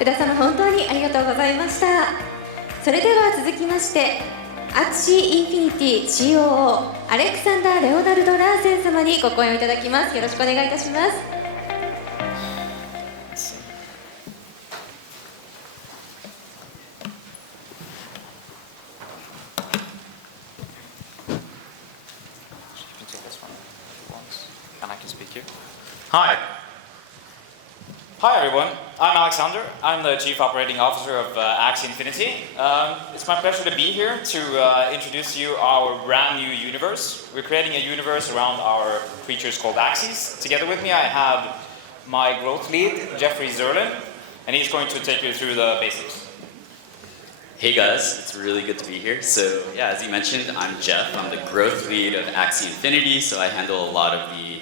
宇田様本当にありがとうございました。それでは続きまして、Axie Infinity COO アレクサンダー・レオナルド・ラーセン様にご講演をいただきます。よろしくお願いいたします。Hi everyone, I'm Aleksander. I'm the Chief Operating Officer of Axie Infinity. It's my pleasure to be here to introduce you our brand new universe. We're creating a universe around our creatures called Axies. Together with me I have my growth lead, Jeffrey Zerlin, and he's going to take you through the basics. Hey guys, it's really good to be here. So yeah, as you mentioned, I'm Jeff. I'm the growth lead of Axie Infinity, so I handle a lot of the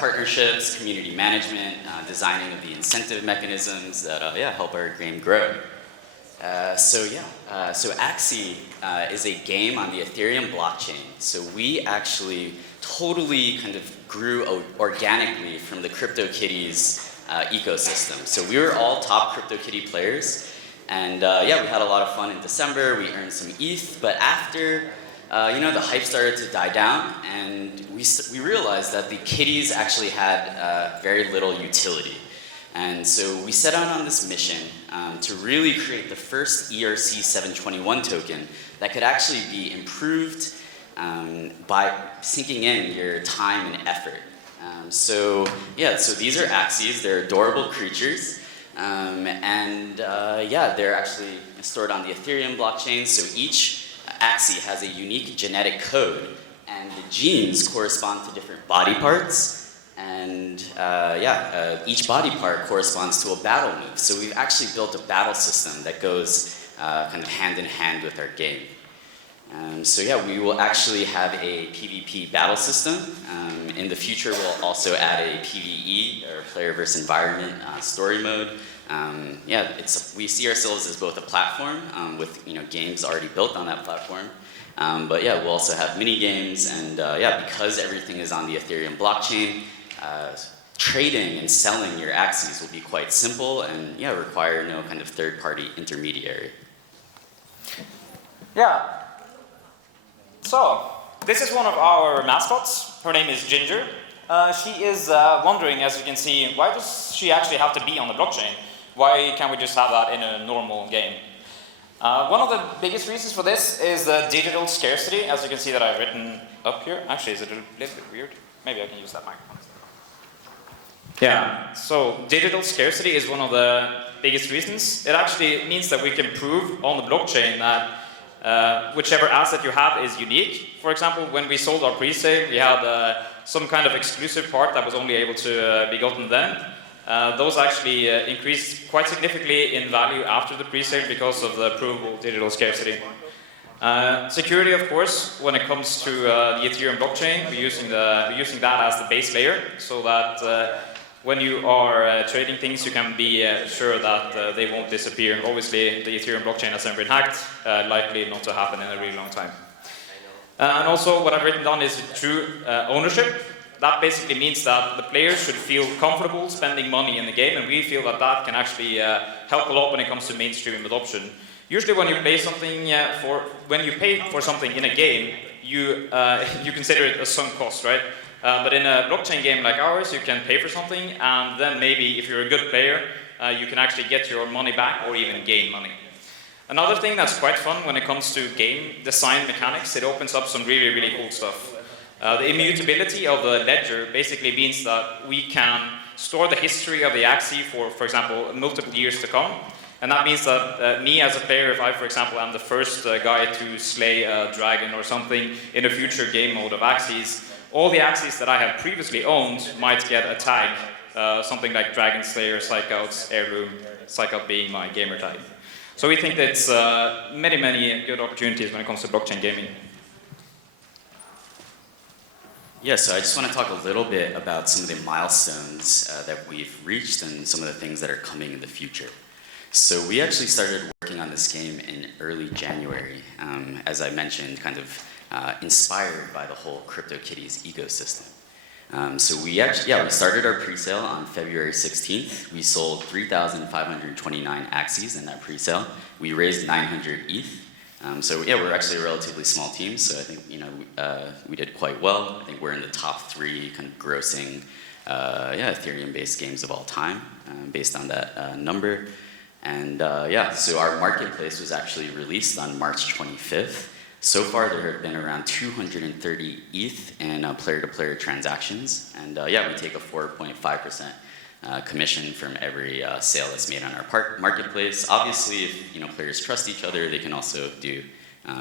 partnerships, community management, designing of the incentive mechanisms that help our game grow. So Axie is a game on the Ethereum blockchain. So we actually totally kind of grew organically from the CryptoKitties ecosystem. So we were all top CryptoKitty players, and we had a lot of fun in December. We earned some ETH, but after the hype started to die down, and we realized that the kitties actually had very little utility. And so we set out on this mission to really create the first ERC 721 token that could actually be improved by sinking in your time and effort. So these are Axies. They're adorable creatures. They're actually stored on the Ethereum blockchain. So each Axie has a unique genetic code, and the genes correspond to different body parts, and each body part corresponds to a battle move. So we've actually built a battle system that goes kind of hand in hand with our game. We will actually have a PvP battle system. In the future, we'll also add a PvE, or player versus environment story mode. We see ourselves as both a platform with games already built on that platform, we'll also have mini games, and because everything is on the Ethereum blockchain, trading and selling your Axies will be quite simple and require no kind of third-party intermediary. So this is one of our mascots. Her name is Ginger. She is wondering, as you can see, why does she actually have to be on the blockchain? Why can't we just have that in a normal game? One of the biggest reasons for this is the digital scarcity, as you can see that I've written up here. Actually, is it a little bit weird? Maybe I can use that microphone. So digital scarcity is one of the biggest reasons. It actually means that we can prove on the blockchain that whichever asset you have is unique. For example, when we sold our pre-sale, we had some kind of exclusive part that was only able to be gotten then. Those actually increased quite significantly in value after the pre-sale because of the provable digital scarcity. Security, of course, when it comes to the Ethereum blockchain, we're using that as the base layer, so that when you are trading things, you can be sure that they won't disappear. Obviously, the Ethereum blockchain has never been hacked, likely not to happen in a really long time. And also, what I've written down is true ownership. That basically means that the players should feel comfortable spending money in the game, and we feel that that can actually help a lot when it comes to mainstream adoption. Usually when you pay something when you pay for something in a game, you consider it a sunk cost, right? But in a blockchain game like ours, you can pay for something, and then maybe if you're a good player, you can actually get your money back or even gain money. Another thing that's quite fun when it comes to game design mechanics, it opens up some really, really cool stuff. The immutability of the ledger basically means that we can store the history of the Axie for example, multiple years to come. And that means that me as a player, if I, for example, am the first guy to slay a dragon or something in a future game mode of Axies, all the Axies that I have previously owned might get a tag, something like Dragon Slayer, Psycheout's Heirloom, Psycheout being my gamer tag. So we think that's many, many good opportunities when it comes to blockchain gaming. Yeah, so I just want to talk a little bit about some of the milestones that we've reached and some of the things that are coming in the future. So we actually started working on this game in early January, as I mentioned, kind of inspired by the whole CryptoKitties ecosystem. So we started our pre-sale on February 16th. We sold 3,529 Axies in that pre-sale. We raised 900 ETH. So yeah, we're actually a relatively small team, so I think we did quite well. I think we're in the top 3 kind of grossing Ethereum-based games of all time, based on that number. And so our marketplace was actually released on March 25th. So far, there have been around 230 ETH in player-to-player transactions, and we take a 4.5% commission from every sale that's made on our marketplace. Obviously, if players trust each other, they can also do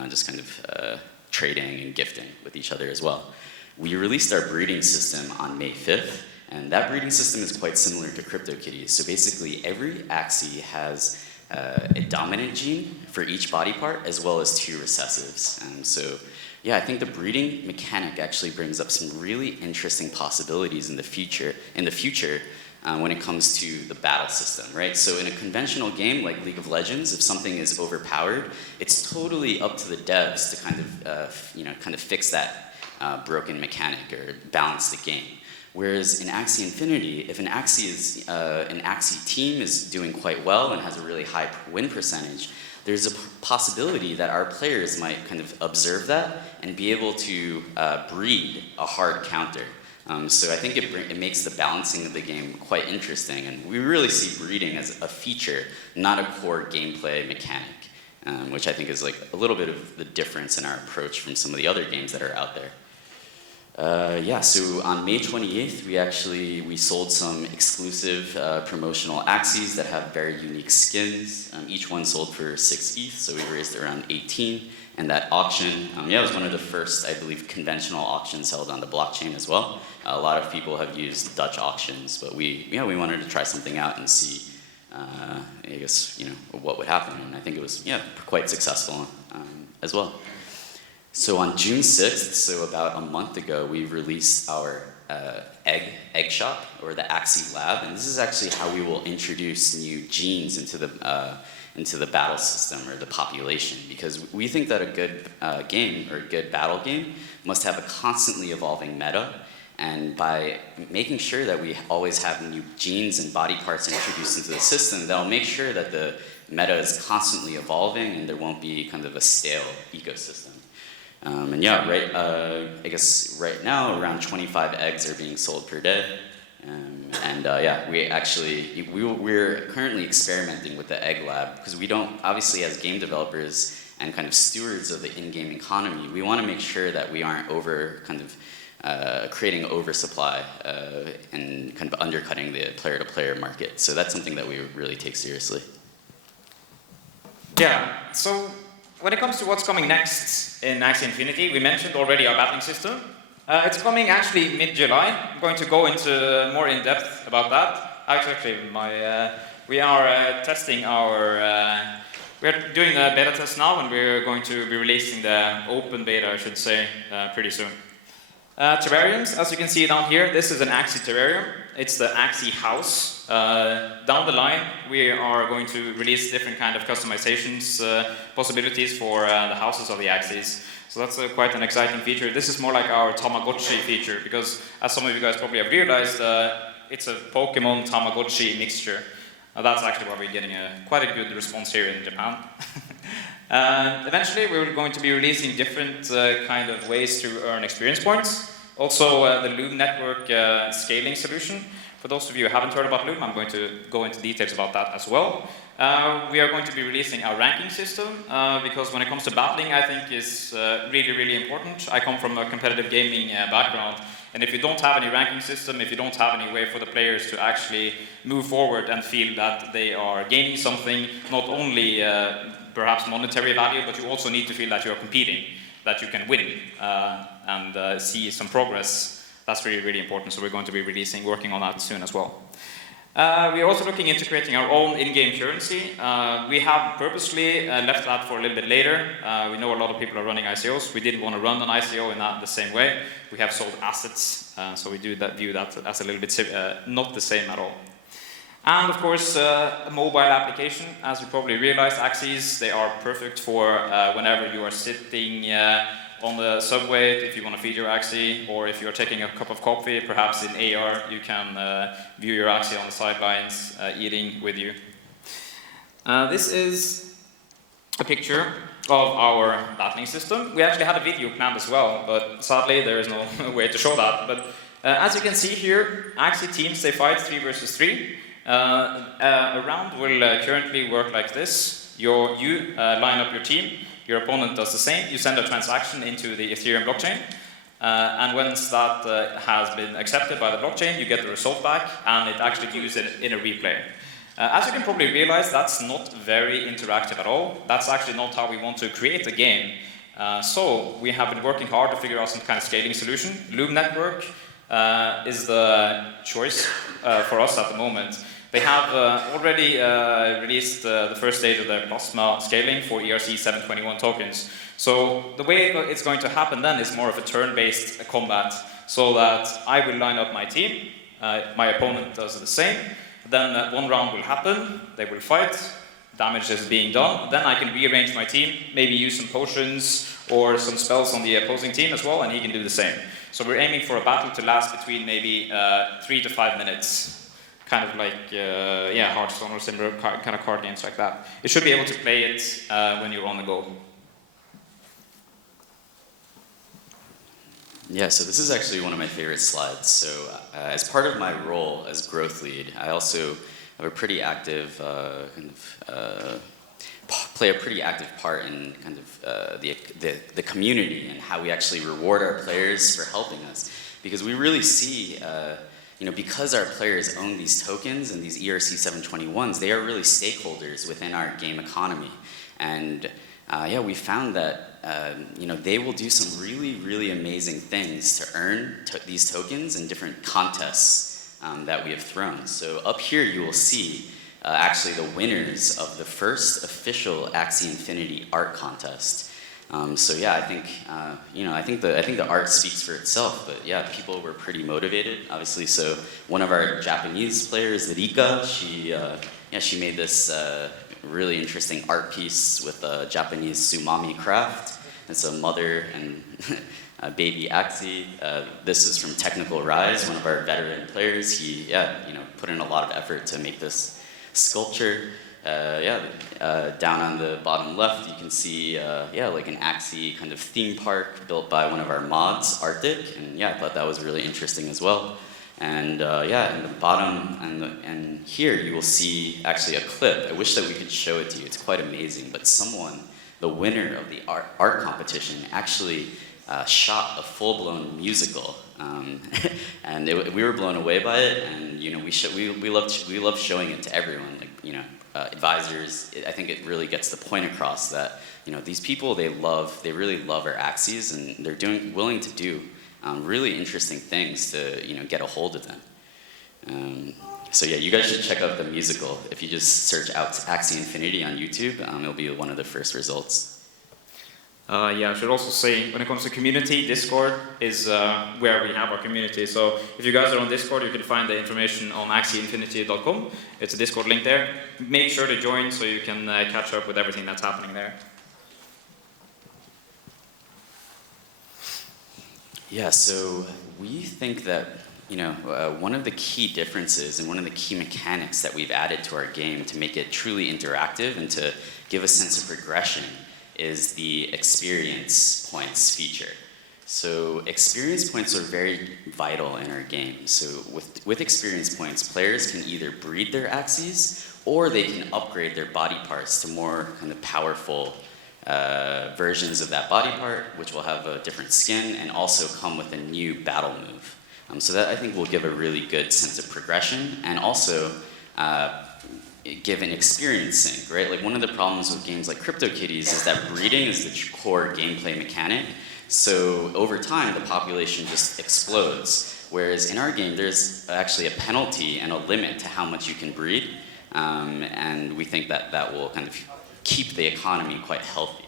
just kind of trading and gifting with each other as well. We released our breeding system on May 5th, and that breeding system is quite similar to CryptoKitties. So basically, every Axie has a dominant gene for each body part, as well as 2 recessives. So yeah, I think the breeding mechanic actually brings up some really interesting possibilities in the future when it comes to the battle system, right? So in a conventional game like League of Legends, if something is overpowered, it's totally up to the devs to kind of fix that broken mechanic or balance the game. Whereas in Axie Infinity, if an Axie team is doing quite well and has a really high win percentage, there's a possibility that our players might kind of observe that and be able to breed a hard counter. So I think it makes the balancing of the game quite interesting, and we really see breeding as a feature, not a core gameplay mechanic, which I think is like a little bit of the difference in our approach from some of the other games that are out there. So on May 28th, we sold some exclusive promotional Axies that have very unique skins. Each one sold for 6 ETH, so we raised around 18. And that auction, it was one of the first, I believe, conventional auctions held on the blockchain as well. A lot of people have used Dutch auctions, but we wanted to try something out and see, what would happen. And I think it was, quite successful as well. So on June 6th, so about a month ago, we released our egg shop, or the Axie Lab, and this is actually how we will introduce new genes into the battle system or the population, because we think that a good game or a good battle game must have a constantly evolving meta, and by making sure that we always have new genes and body parts introduced into the system, that'll make sure that the meta is constantly evolving and there won't be kind of a stale ecosystem. I guess right now around 25 eggs are being sold per day. We're currently experimenting with the egg lab, because we don't, obviously as game developers and kind of stewards of the in-game economy, we want to make sure that we aren't creating oversupply and kind of undercutting the player-to-player market. So that's something that we really take seriously. Yeah, so when it comes to what's coming next in Axie Infinity, we mentioned already our battling system. It's coming actually mid-July. I'm going to go into more in depth about that. Actually, we are testing we're doing a beta test now, and we're going to be releasing the open beta, I should say, pretty soon. Terrariums, as you can see down here, this is an Axie terrarium. It's the Axie house. Down the line, we are going to release different kind of customizations, possibilities for the houses of the Axies. So that's quite an exciting feature. This is more like our Tamagotchi feature, because as some of you guys probably have realized, it's a Pokemon Tamagotchi mixture. That's actually why we're getting quite a good response here in Japan. Eventually, we're going to be releasing different kind of ways to earn experience points. Also, the Loom network scaling solution. For those of you who haven't heard about Loom, I'm going to go into details about that as well. We are going to be releasing our ranking system, because when it comes to battling, I think is really, really important. I come from a competitive gaming background, and if you don't have any ranking system, if you don't have any way for the players to actually move forward and feel that they are gaining something, not only perhaps monetary value, but you also need to feel that you're competing, that you can win and see some progress. That's really, really important, so we're going to be working on that soon as well. We're also looking into creating our own in-game currency. We have purposely left that for a little bit later. We know a lot of people are running ICOs. We didn't want to run an ICO in the same way. We have sold assets, so we view that as a little bit not the same at all. And of course, a mobile application. As you probably realized, Axies, they are perfect for whenever you are sitting on the subway if you want to feed your Axie, or if you're taking a cup of coffee, perhaps in AR, you can view your Axie on the sidelines, eating with you. This is a picture of our battling system. We actually had a video planned as well, but sadly there is no way to show that. But as you can see here, Axie teams, they fight 3 versus 3. A round will currently work like this. You line up your team, your opponent does the same, you send a transaction into the Ethereum blockchain, and once that has been accepted by the blockchain, you get the result back, and it actually gives it in a replay. As you can probably realize, that's not very interactive at all. That's actually not how we want to create a game. So we have been working hard to figure out some kind of scaling solution. Loom Network is the choice for us at the moment. They have already released the first stage of their plasma scaling for ERC 721 tokens. So the way it's going to happen then is more of a turn-based combat, so that I will line up my team, my opponent does the same, then one round will happen, they will fight, damage is being done, then I can rearrange my team, maybe use some potions or some spells on the opposing team as well, and he can do the same. So we're aiming for a battle to last between maybe 3 to 5 minutes. Kind of like, Hearthstone or similar kind of card games like that. You should be able to play it when you're on the go. Yeah, so this is actually one of my favorite slides. So as part of my role as growth lead, I also have a pretty active, play a pretty active part in kind of the community and how we actually reward our players for helping us. Because we really see, because our players own these tokens and these ERC 721s, they are really stakeholders within our game economy. And we found that they will do some really, really amazing things to earn these tokens in different contests that we have thrown. So up here you will see actually the winners of the first official Axie Infinity art contest. I think the art speaks for itself. But yeah, people were pretty motivated, obviously. So one of our Japanese players, Rika, she made this really interesting art piece with a Japanese sumami craft. It's a mother and a baby Axie. This is from Technical Rise, one of our veteran players. He put in a lot of effort to make this sculpture. Down on the bottom left, you can see like an Axie kind of theme park built by one of our mods, Arctic, and I thought that was really interesting as well. And in the bottom and here you will see actually a clip. I wish that we could show it to you. It's quite amazing. But someone, the winner of the art competition, actually shot a full-blown musical, and we were blown away by it. And we love showing it to everyone. Advisors. I think it really gets the point across that these people, they really love our Axies, and they're willing to do really interesting things to get a hold of them. You guys should check out the musical. If you just search out Axie Infinity on YouTube, it'll be one of the first results. I should also say, when it comes to community, Discord is where we have our community. So if you guys are on Discord, you can find the information on axieinfinity.com. It's a Discord link there. Make sure to join so you can catch up with everything that's happening there. Yeah, so we think that one of the key differences and one of the key mechanics that we've added to our game to make it truly interactive and to give a sense of progression is the experience points feature. So experience points are very vital in our game. So with experience points, players can either breed their Axies or they can upgrade their body parts to more kind of powerful versions of that body part, which will have a different skin and also come with a new battle move. So that I think will give a really good sense of progression and also give an experience sync, right? Like one of the problems with games like CryptoKitties is that breeding is the core gameplay mechanic. So over time, the population just explodes. Whereas in our game, there's actually a penalty and a limit to how much you can breed. And we think that will kind of keep the economy quite healthy.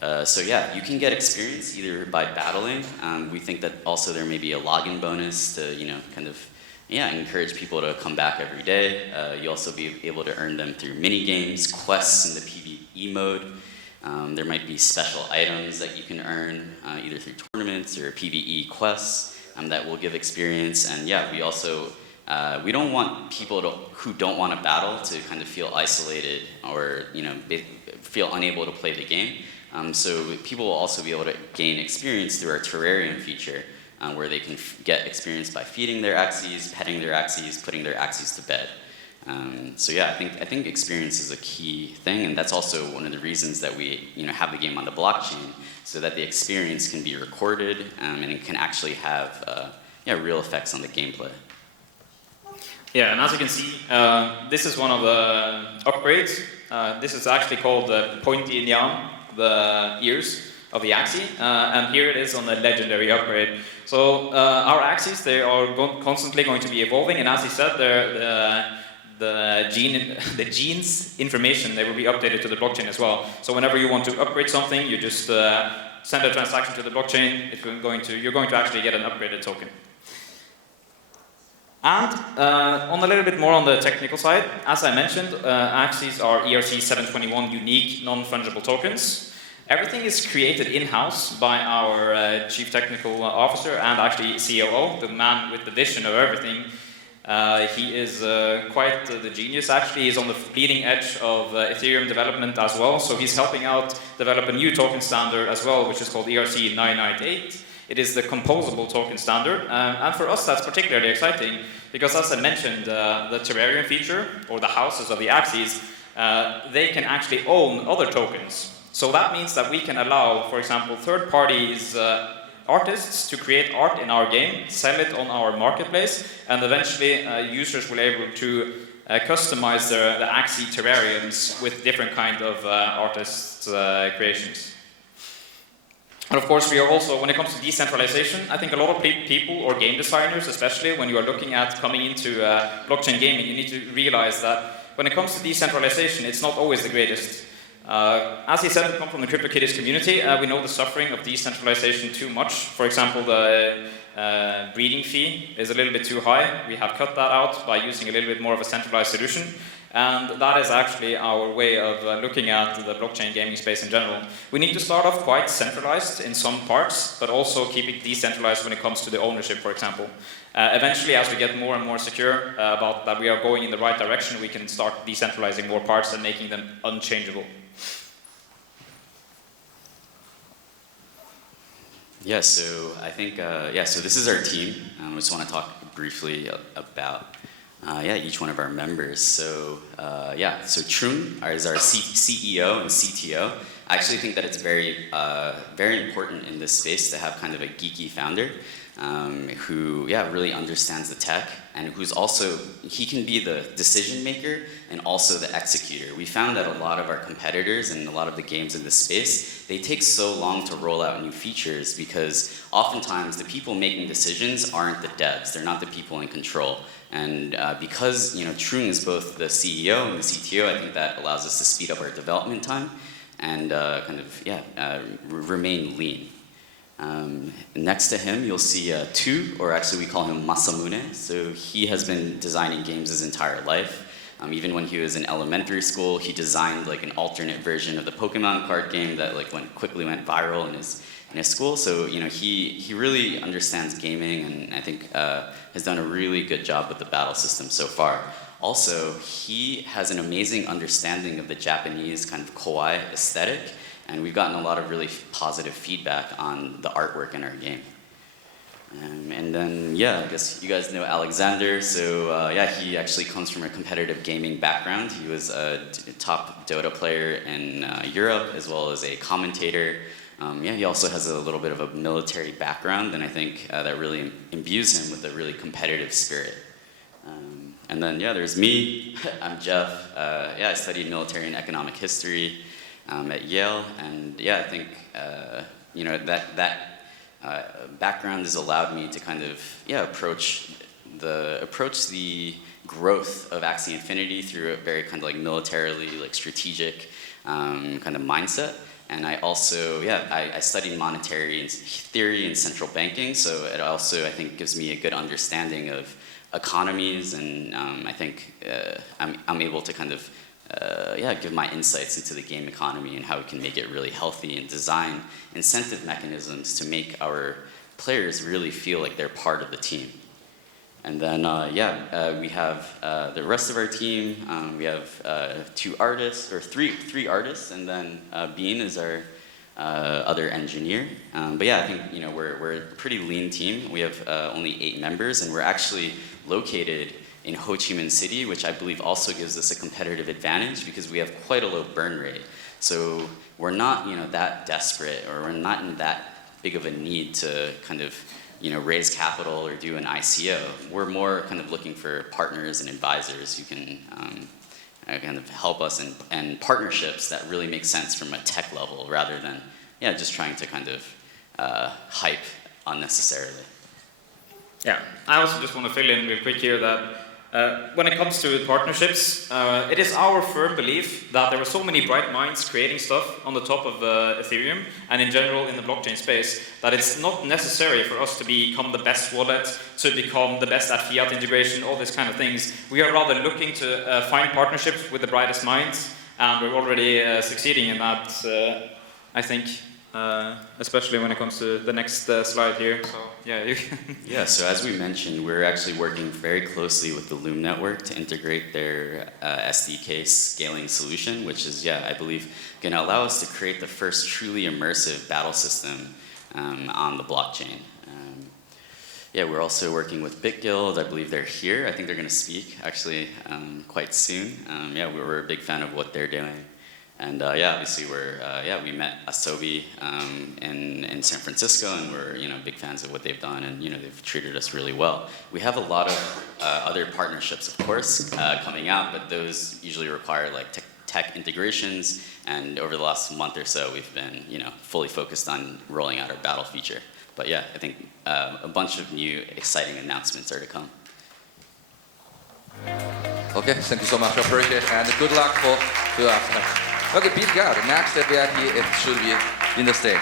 You can get experience either by battling. We think that also there may be a login bonus to, encourage people to come back every day. You'll also be able to earn them through mini games, quests in the PvE mode. There might be special items that you can earn either through tournaments or PvE quests that will give experience. And yeah, we also we don't want people who don't want to battle to kind of feel isolated or feel unable to play the game. So people will also be able to gain experience through our terrarium feature, where they can get experience by feeding their Axies, petting their Axies, putting their Axies to bed. So yeah, I think experience is a key thing, and that's also one of the reasons that we have the game on the blockchain, so that the experience can be recorded and it can actually have real effects on the gameplay. Yeah, and as you can see, this is one of the upgrades. This is actually called the pointy Nyam, the ears of the Axie, and here it is on the legendary upgrade. So our Axies, they are constantly going to be evolving, and as he said, the genes information, they will be updated to the blockchain as well. So whenever you want to upgrade something, you just send a transaction to the blockchain. You're going to actually get an upgraded token. And on a little bit more on the technical side, as I mentioned, Axies are ERC 721 unique non-fungible tokens. Everything is created in-house by our Chief Technical Officer and actually COO, the man with the vision of everything. He is quite the genius. Actually, he's on the bleeding edge of Ethereum development as well. So he's helping out develop a new token standard as well, which is called ERC 998. It is the composable token standard, and for us that's particularly exciting because, as I mentioned, the terrarium feature, or the houses of the Axies, they can actually own other tokens. So that means that we can allow, for example, third parties, artists to create art in our game, sell it on our marketplace, and eventually users will be able to customize the Axie terrariums with different kind of artists' creations. And of course, we are also, when it comes to decentralization, I think a lot of people, or game designers especially, when you are looking at coming into blockchain gaming, you need to realize that when it comes to decentralization, it's not always the greatest. As he said, we come from the CryptoKitties community. We know the suffering of decentralization too much. For example, the breeding fee is a little bit too high. We have cut that out by using a little bit more of a centralized solution. And that is actually our way of looking at the blockchain gaming space in general. We need to start off quite centralized in some parts, but also keep it decentralized when it comes to the ownership, for example. Eventually, as we get more and more secure about that we are going in the right direction, we can start decentralizing more parts and making them unchangeable. Yeah, so I think, so this is our team. I just want to talk briefly about each one of our members. So so Trung is our CEO and CTO. I actually think that it's very important in this space to have kind of a geeky founder who really understands the tech, and who's also, he can be the decision maker and also the executor. We found that a lot of our competitors and a lot of the games in this space, they take so long to roll out new features because oftentimes the people making decisions aren't the devs, they're not the people in control. And because Trung is both the CEO and the CTO, I think that allows us to speed up our development time and remain lean. Next to him, you'll see Tu, or actually we call him Masamune. So he has been designing games his entire life. Even when he was in elementary school, he designed like an alternate version of the Pokemon card game that quickly went viral in his school. So he really understands gaming, and I think has done a really good job with the battle system so far. Also, he has an amazing understanding of the Japanese kind of kawaii aesthetic, and we've gotten a lot of really positive feedback on the artwork in our game. And then, I guess you guys know Aleksander. So he actually comes from a competitive gaming background. He was a top Dota player in Europe, as well as a commentator. He also has a little bit of a military background, and I think that really imbues him with a really competitive spirit. And then, there's me. I'm Jeff. I studied military and economic history at Yale, and I think that background has allowed me to kind of approach the growth of Axie Infinity through a very kind of like militarily strategic kind of mindset. And I also I studied monetary theory and central banking, so it also I think gives me a good understanding of economies, and I think I'm able to kind of give my insights into the game economy and how we can make it really healthy and design incentive mechanisms to make our players really feel like they're part of the team. And then, we have the rest of our team. We have three artists, and then Bean is our other engineer. But yeah, I think we're a pretty lean team. We have only 8 members, and we're actually located in Ho Chi Minh City, which I believe also gives us a competitive advantage because we have quite a low burn rate. So we're not that desperate, or we're not in that big of a need to kind of raise capital or do an ICO. We're more kind of looking for partners and advisors who can kind of help us, and partnerships that really make sense from a tech level rather than just trying to kind of hype unnecessarily. Yeah, I also just want to fill in real quick here that when it comes to partnerships, it is our firm belief that there are so many bright minds creating stuff on the top of Ethereum and in general in the blockchain space that it's not necessary for us to become the best wallet, to become the best at fiat integration, all these kind of things. We are rather looking to find partnerships with the brightest minds, and we're already succeeding in that, I think. Especially when it comes to the next slide here. So you can. Yeah, so as we mentioned, we're actually working very closely with the Loom network to integrate their SDK scaling solution, which is, I believe, going to allow us to create the first truly immersive battle system on the blockchain. We're also working with BitGuild. I believe they're here. I think they're going to speak actually quite soon. We're a big fan of what they're doing. And obviously we met Asobi in San Francisco, and we're big fans of what they've done, and they've treated us really well. We have a lot of other partnerships, of course, coming out, but those usually require like tech integrations. And over the last month or so, we've been fully focused on rolling out our battle feature. But I think a bunch of new exciting announcements are to come. Okay, thank you so much. Appreciate it, and good luck for us. Okay, Pete God, next VIP, it should be in the stage.